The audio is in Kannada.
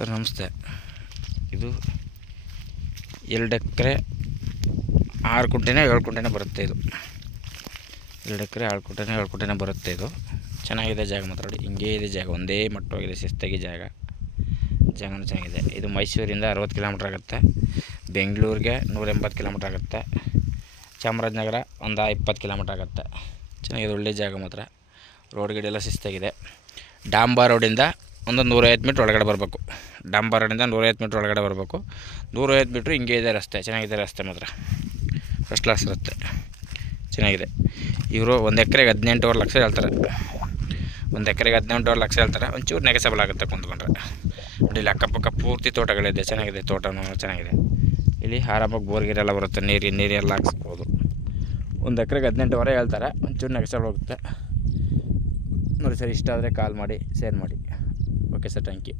ಸರ್ ನಮಸ್ತೆ. ಇದು 2 ಎಕರೆ 6 ಕುಂಟೆನೇ 7 ಕುಂಟೆನೇ ಬರುತ್ತೆ. ಇದು 2 ಎಕರೆ 7 ಕುಂಟೆನೇ ಬರುತ್ತೆ. ಇದು ಚೆನ್ನಾಗಿದೆ ಜಾಗ ಮಾತ್ರ ನೋಡಿ. ಹಿಂಗೇ ಇದೆ ಜಾಗ, ಒಂದೇ ಮಟ್ಟವಾಗಿದೆ, ಶಿಸ್ತಾಗಿ ಜಾಗನೂ ಚೆನ್ನಾಗಿದೆ. ಇದು ಮೈಸೂರಿಂದ 60 ಕಿಲೋಮೀಟ್ರ್ ಆಗುತ್ತೆ, ಬೆಂಗಳೂರಿಗೆ 180 ಕಿಲೋಮೀಟ್ರ್ ಆಗುತ್ತೆ, ಚಾಮರಾಜನಗರ ಒಂದು 20 ಕಿಲೋಮೀಟ್ರ್ ಆಗುತ್ತೆ. ಚೆನ್ನಾಗಿದೆ, ಒಳ್ಳೆ ಜಾಗ ಮಾತ್ರ. ರೋಡ್ ಗಿಡ ಎಲ್ಲ ಶಿಸ್ತಾಗಿದೆ. ಡಾಂಬಾ ರೋಡಿಂದ ಒಂದು 150 ಮೀಟ್ರ್ ಒಳಗಡೆ ಬರಬೇಕು. ಡಾಂಬಾ ರೋಡಿಂದ 150 ಮೀಟ್ರ್ ಒಳಗಡೆ ಬರಬೇಕು. 150 ಮೀಟ್ರ್ ಹಿಂಗೆ ಇದೆ ರಸ್ತೆ. ಚೆನ್ನಾಗಿದೆ ರಸ್ತೆ ಮಾತ್ರ, ಫಸ್ಟ್ ಕ್ಲಾಸ್ ರಸ್ತೆ, ಚೆನ್ನಾಗಿದೆ. ಇವರು 1 ಎಕರೆಗೆ 18.5 ಲಕ್ಷ ಹೇಳ್ತಾರೆ. 1 ಎಕರೆಗೆ 18.5 ಲಕ್ಷ ಹೇಳ್ತಾರೆ. ಒಂಚೂರು ನೆಗೆಸಬಲ್ ಆಗುತ್ತೆ ಕುಂತ್ಕೊಂಡ್ರೆ. ನೋಡಿ, ಇಲ್ಲಿ ಅಕ್ಕಪಕ್ಕ ಪೂರ್ತಿ ತೋಟಗಳಿದೆ, ಚೆನ್ನಾಗಿದೆ. ತೋಟನೂ ಚೆನ್ನಾಗಿದೆ. ಇಲ್ಲಿ ಆರಾಮಾಗಿ ಬೋರ್ಗಿರೆಲ್ಲ ಬರುತ್ತೆ, ನೀರೆಲ್ಲ ಹಾಕ್ಸ್ಬೋದು. 1 ಎಕರೆಗೆ 18.5 ಹೇಳ್ತಾರೆ. ಒಂಚೂರು ನೆಗೆಸಬಲ್ ಹೋಗುತ್ತೆ ನೋಡಿ ಸರ್. ಇಷ್ಟ ಆದರೆ ಕಾಲ್ ಮಾಡಿ, ಶೇರ್ ಮಾಡಿ. Okay sir, thank you.